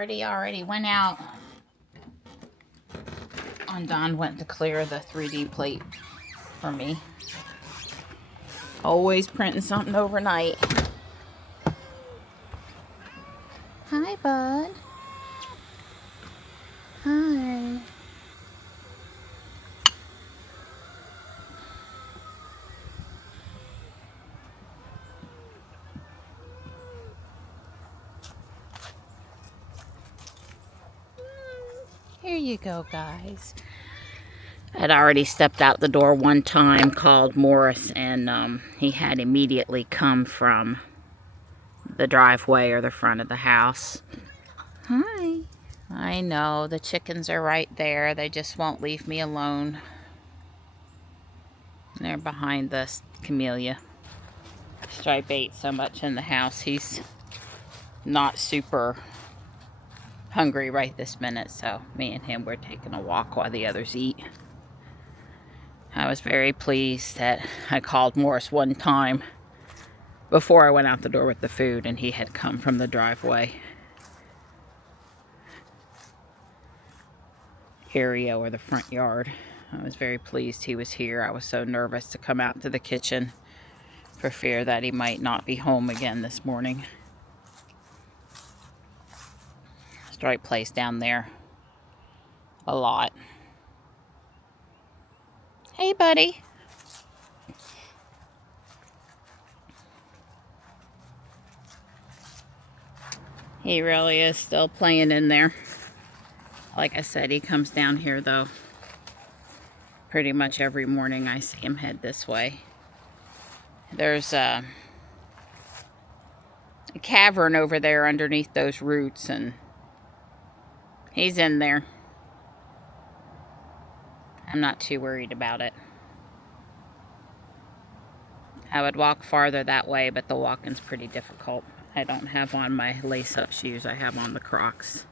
Marty already went out. Don went to clear the 3D plate for me. Always printing something overnight. Hi, bud. Hi. Here you go, guys. I'd already stepped out the door one time, called Morris, and he had immediately come from the driveway or the front of the house. Hi. I know, the chickens are right there. They just won't leave me alone. They're behind this camellia. Stripe ate so much in the house, he's not super hungry right this minute, so me and him were taking a walk while the others eat. I was very pleased that I called Morris one time before I went out the door with the food, and he had come from the driveway area or the front yard. I was very pleased he was here. I was so nervous to come out to the kitchen for fear that he might not be home again this morning. Stripe plays down there a lot. Hey, buddy. He really is still playing in there. Like I said, he comes down here, though. Pretty much every morning I see him head this way. There's a cavern over there underneath those roots, and he's in there. I'm not too worried about it. I would walk farther that way, but the walking's pretty difficult. I don't have on my lace-up shoes. I have on the Crocs.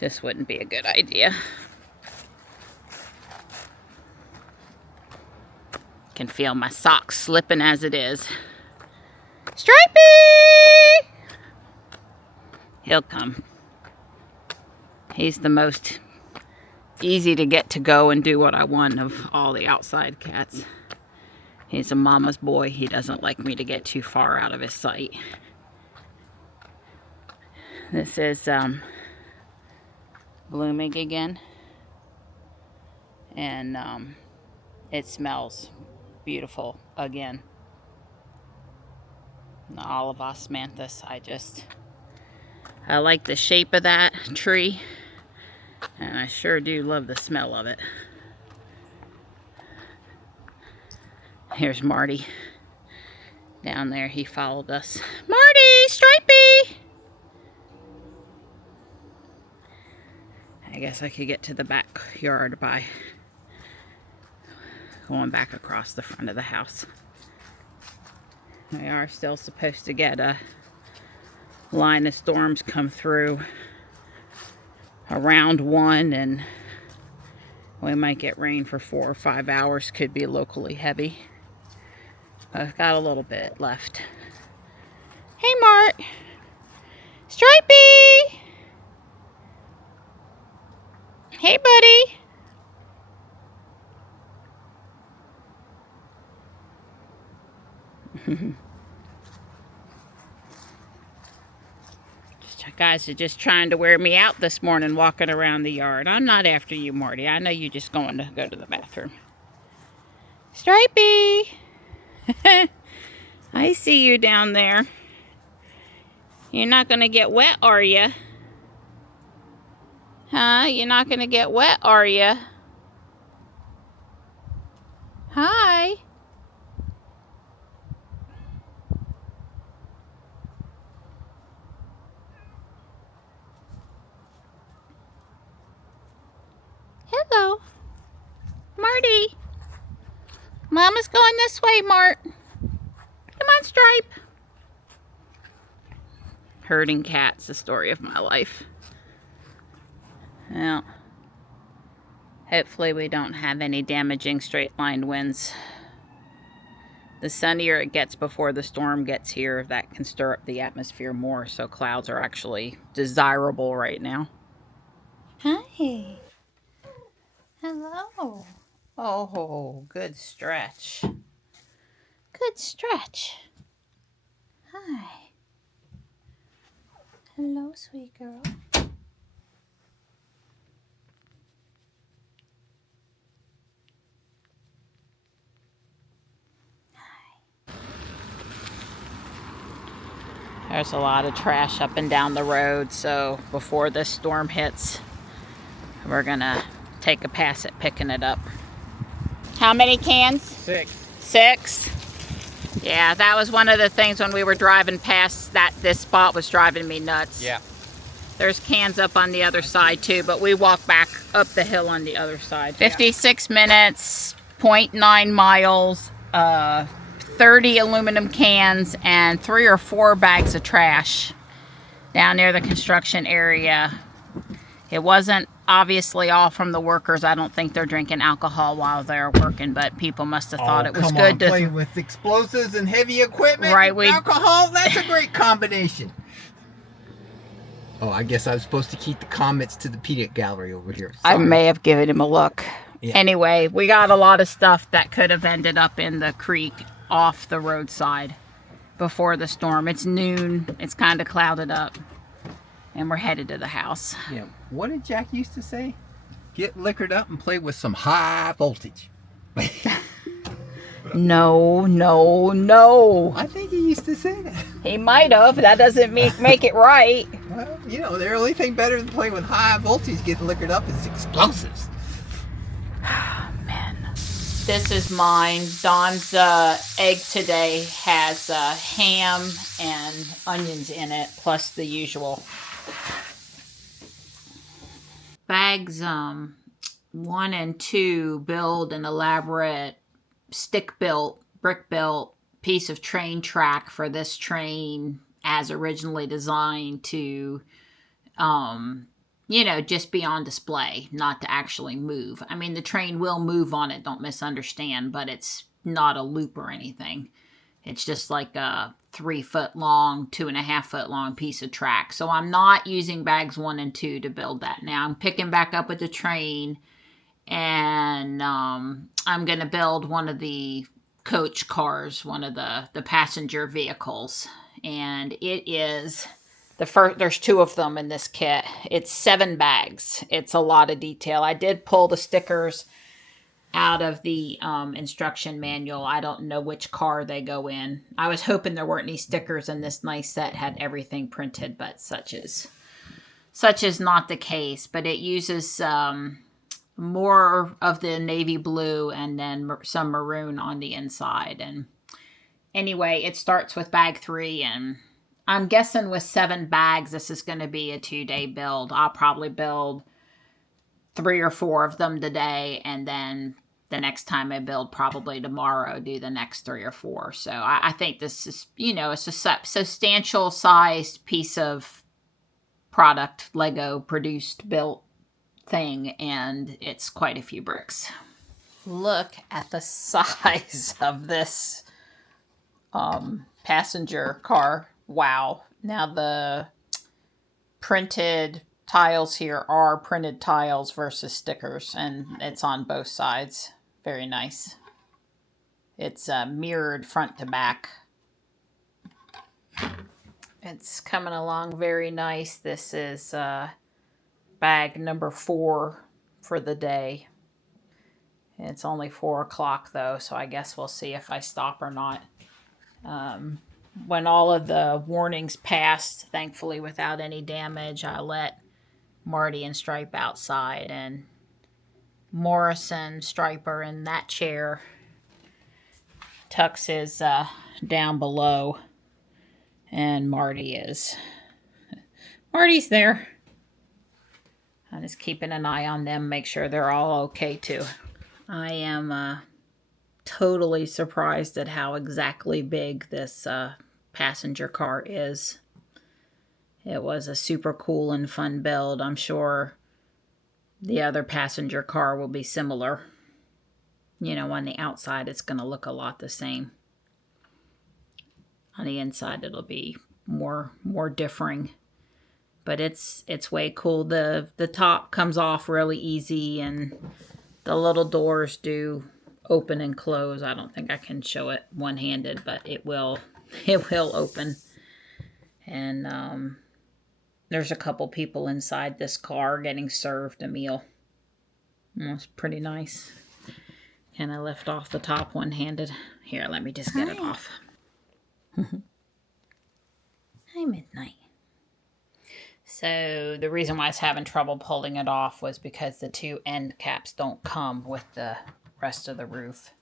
Just wouldn't be a good idea. Can feel my socks slipping as it is. Stripey! He'll come. He's the most easy to get to go and do what I want of all the outside cats. He's a mama's boy. He doesn't like me to get too far out of his sight. This is blooming again, and it smells beautiful again. The olive osmanthus, I like the shape of that tree, and I sure do love the smell of it. Here's Marty down there. He followed us. Marty! Stripey! I guess I could get to the backyard by going back across the front of the house. We are still supposed to get a line of storms come through around 1, and we might get rain for 4 or 5 hours. Could be locally heavy. I've got a little bit left. Hey, Mart. Stripey! Hey, buddy. Guys are just trying to wear me out this morning walking around the yard. I'm not after you, Marty. I know you're just going to go to the bathroom. Stripey! I see you down there. You're not going to get wet, are you? Huh? You're not going to get wet, are you? Hi. Hello. Marty. Mama's going this way, Mart. Come on, Stripe. Herding cats, the story of my life. Well, hopefully we don't have any damaging straight-line winds The sunnier it gets before the storm gets here, that can stir up the atmosphere more, so clouds are actually desirable right now. Hi. Hello. Oh, good stretch. Good stretch. Hi. Hello, sweet girl. There's a lot of trash up and down the road, so before this storm hits, we're gonna take a pass at picking it up. How many cans? 6. 6? Yeah, that was one of the things when we were driving past that this spot was driving me nuts. Yeah. There's cans up on the other side too, but we walk back up the hill on the other side. 56 minutes, 0.9 miles, 30 aluminum cans, and 3 or 4 bags of trash down near the construction area. It wasn't obviously all from the workers. I don't think they're drinking alcohol while they're working, but people must have thought it was good to play with explosives and heavy equipment. Right, and alcohol. That's a great combination. Oh, I guess I was supposed to keep the comments to the peanut gallery over here. Sorry. I may have given him a look. Yeah. Anyway, we got a lot of stuff that could have ended up in the creek off the roadside before the storm. It's noon. It's kind of clouded up. And we're headed to the house. Yeah. What did Jack used to say? Get liquored up and play with some high voltage. No. I think he used to say that. He might have. That doesn't make it right. Well, you know, the only thing better than playing with high voltage getting liquored up is explosives. Man. This is mine. Dawn's egg today has ham and onions in it, plus the usual. Bags 1 and 2 build an elaborate stick-built, brick-built piece of train track for this train as originally designed to, you know, just be on display, not to actually move. I mean, the train will move on it, don't misunderstand, but it's not a loop or anything. It's just like a 3-foot long, 2.5-foot long piece of track. So I'm not using bags 1 and 2 to build that. Now I'm picking back up with the train, and I'm going to build one of the coach cars, one of the passenger vehicles. And it is the first, there's 2 of them in this kit. It's 7 bags. It's a lot of detail. I did pull the stickers out of the instruction manual. I don't know which car they go in. I was hoping there weren't any stickers, and this nice set had everything printed, but such is not the case. But it uses more of the navy blue and then some maroon on the inside. And anyway, it starts with bag 3, and I'm guessing with 7 bags, this is going to be a 2-day build. I'll probably build 3 or 4 of them today, and then the next time I build, probably tomorrow, do the next 3 or 4. So I think this is, you know, it's a substantial sized piece of product, Lego produced, built thing, and it's quite a few bricks. Look at the size of this passenger car. Wow. Now the printed tiles here are printed tiles versus stickers, and it's on both sides. Very nice. It's mirrored front to back. It's coming along very nice. This is bag number 4 for the day. It's only 4 o'clock though, so I guess we'll see if I stop or not. When all of the warnings passed, thankfully without any damage, I let Marty and Stripe outside, and Morrison, Striper in that chair. Tux is down below, and Marty's there. I'm just keeping an eye on them, make sure they're all okay too. I am totally surprised at how exactly big this passenger car is. It was a super cool and fun build. I'm sure the other passenger car will be similar. You know, on the outside, it's going to look a lot the same. On the inside, it'll be more differing. But it's way cool. The top comes off really easy, and the little doors do open and close. I don't think I can show it one-handed, but it will open. And there's a couple people inside this car getting served a meal. It's pretty nice. Can I lift off the top one-handed? Here, let me just get it off. Hi, Midnight. So the reason why I was having trouble pulling it off was because the two end caps don't come with the rest of the roof.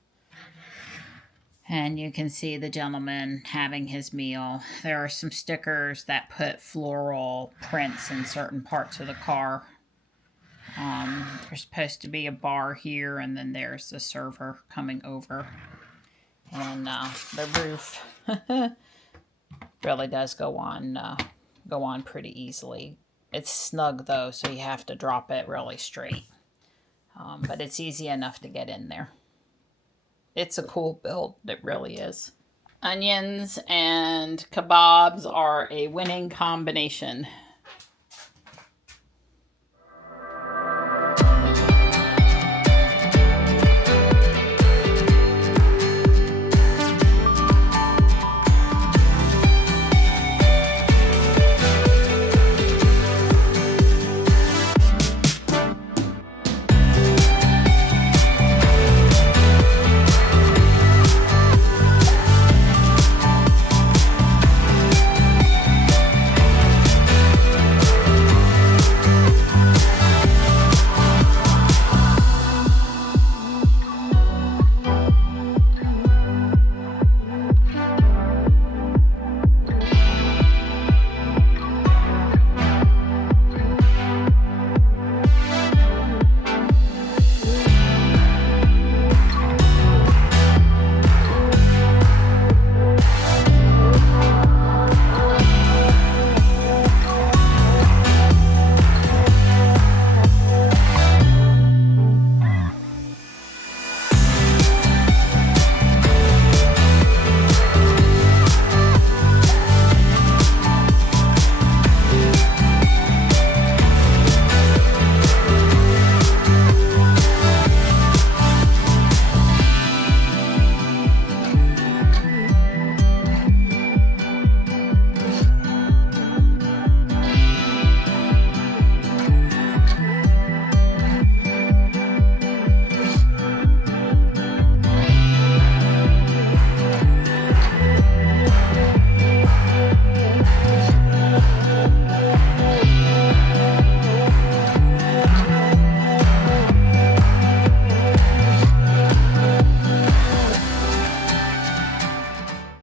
And you can see the gentleman having his meal. There are some stickers that put floral prints in certain parts of the car. There's supposed to be a bar here, and then there's the server coming over. And the roof really does go on pretty easily. It's snug though, so you have to drop it really straight. But it's easy enough to get in there. It's a cool build, it really is. Onions and kebabs are a winning combination.